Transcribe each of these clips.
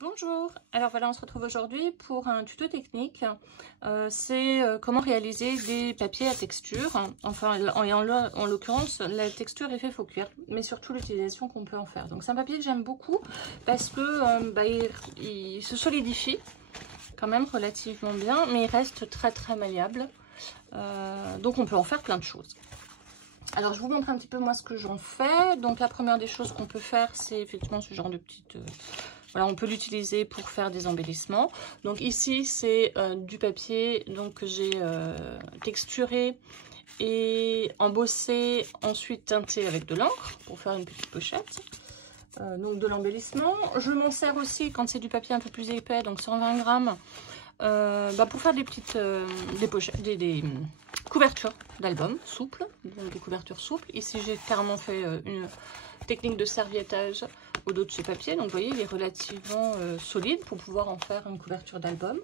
Bonjour, alors voilà, on se retrouve aujourd'hui pour un tuto technique. C'est comment réaliser des papiers à texture. Enfin, en l'occurrence, la texture effet faux cuir, mais surtout l'utilisation qu'on peut en faire. Donc c'est un papier que j'aime beaucoup parce que il se solidifie quand même relativement bien, mais il reste très malléable. Donc on peut en faire plein de choses. Alors je vous montre un petit peu moi ce que j'en fais. Donc la première des choses qu'on peut faire, c'est effectivement ce genre de petite... Voilà, on peut l'utiliser pour faire des embellissements. Donc ici, c'est du papier que j'ai texturé et embossé, ensuite teinté avec de l'encre pour faire une petite pochette. Donc de l'embellissement. Je m'en sers aussi quand c'est du papier un peu plus épais, donc 120 grammes, pour faire des petites pochettes, des couvertures d'albums souples, donc des couvertures souples. Ici, j'ai carrément fait une technique de serviettage au dos de ce papier. Donc, vous voyez, il est relativement solide pour pouvoir en faire une couverture d'album.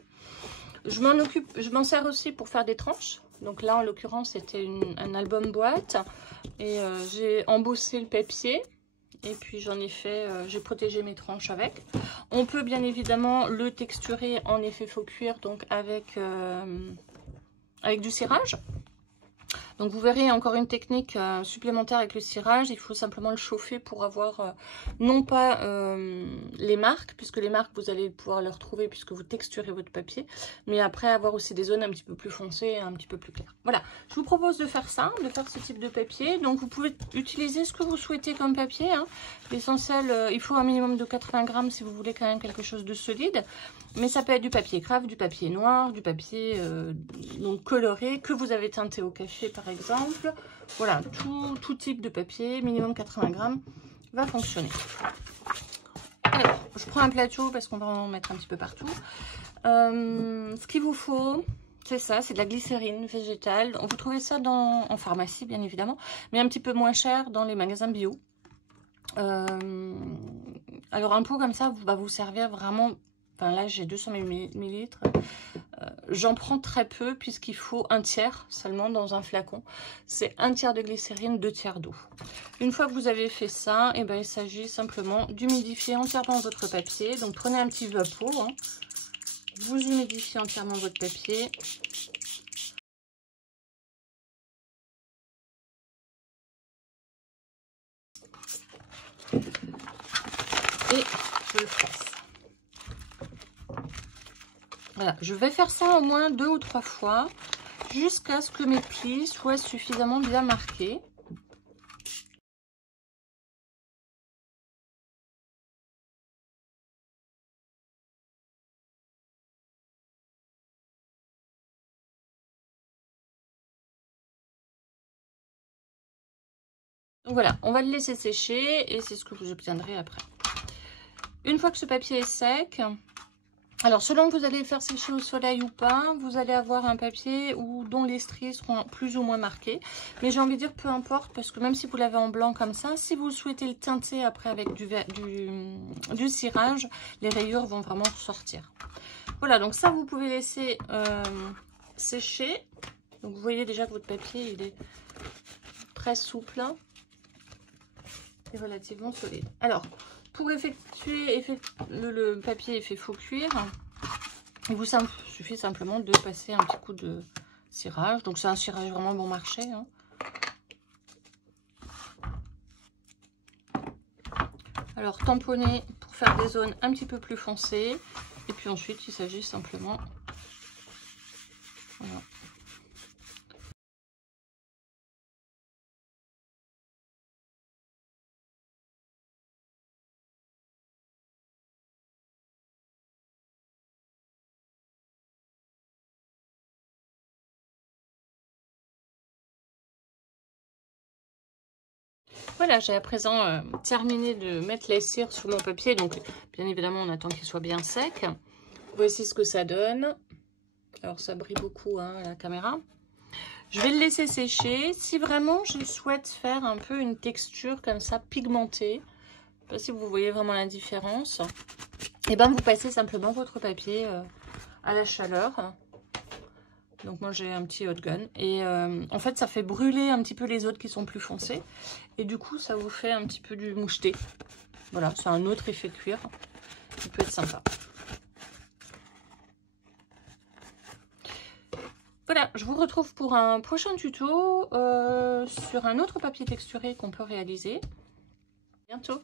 Je m'en sers aussi pour faire des tranches. Donc là, en l'occurrence, c'était un album boîte. Et j'ai embossé le papier. Et puis, j'en ai fait, j'ai protégé mes tranches avec. On peut bien évidemment le texturer en effet faux cuir, donc avec du cirage. Donc vous verrez encore une technique supplémentaire avec le cirage. Il faut simplement le chauffer pour avoir non pas les marques, puisque les marques vous allez pouvoir les retrouver puisque vous texturez votre papier, mais après avoir aussi des zones un petit peu plus foncées et un petit peu plus claires. Voilà, je vous propose de faire ça, de faire ce type de papier. Donc vous pouvez utiliser ce que vous souhaitez comme papier, hein. L'essentiel, il faut un minimum de 80 grammes si vous voulez quand même quelque chose de solide. Mais ça peut être du papier craft, du papier noir, du papier coloré que vous avez teinté au café par exemple. Voilà, tout type de papier, minimum 80 grammes, va fonctionner. Alors, je prends un plateau parce qu'on va en mettre un petit peu partout. Ce qu'il vous faut, c'est ça, c'est de la glycérine végétale. Vous trouvez ça en pharmacie, bien évidemment, mais un petit peu moins cher dans les magasins bio. Alors, un pot comme ça va vous servir vraiment... Enfin, là, j'ai 200 ml. J'en prends très peu puisqu'il faut un tiers seulement dans un flacon. C'est un tiers de glycérine, 2 tiers d'eau. Une fois que vous avez fait ça, il s'agit simplement d'humidifier entièrement votre papier. Donc, prenez un petit vapeau. Hein. Vous humidifiez entièrement votre papier. Et je le presse. Voilà, je vais faire ça au moins 2 ou 3 fois jusqu'à ce que mes plis soient suffisamment bien marqués. Donc voilà, on va le laisser sécher et c'est ce que vous obtiendrez après. Une fois que ce papier est sec, alors selon que vous allez le faire sécher au soleil ou pas, vous allez avoir un papier dont les stries seront plus ou moins marquées. Mais j'ai envie de dire peu importe, parce que même si vous l'avez en blanc comme ça, si vous souhaitez le teinter après avec du cirage, les rayures vont vraiment sortir. Voilà, donc ça vous pouvez laisser sécher. Donc vous voyez déjà que votre papier il est très souple et relativement solide. Alors, pour effectuer le papier effet faux cuir, il vous suffit simplement de passer un petit coup de cirage. Donc c'est un cirage vraiment bon marché. Hein. Alors tamponner pour faire des zones un petit peu plus foncées. Et puis ensuite il s'agit simplement... Voilà. Voilà, j'ai à présent terminé de mettre les cires sur mon papier. Donc, bien évidemment, on attend qu'il soit bien sec. Voici ce que ça donne. Alors, ça brille beaucoup hein, à la caméra. Je vais le laisser sécher. Si vraiment je souhaite faire un peu une texture comme ça, pigmentée, je ne sais pas si vous voyez vraiment la différence, et vous passez simplement votre papier à la chaleur. Donc moi j'ai un petit hot gun et en fait ça fait brûler un petit peu les autres qui sont plus foncés et du coup ça vous fait un petit peu du moucheté. Voilà, c'est un autre effet cuir qui peut être sympa. Voilà, je vous retrouve pour un prochain tuto sur un autre papier texturé qu'on peut réaliser. À bientôt!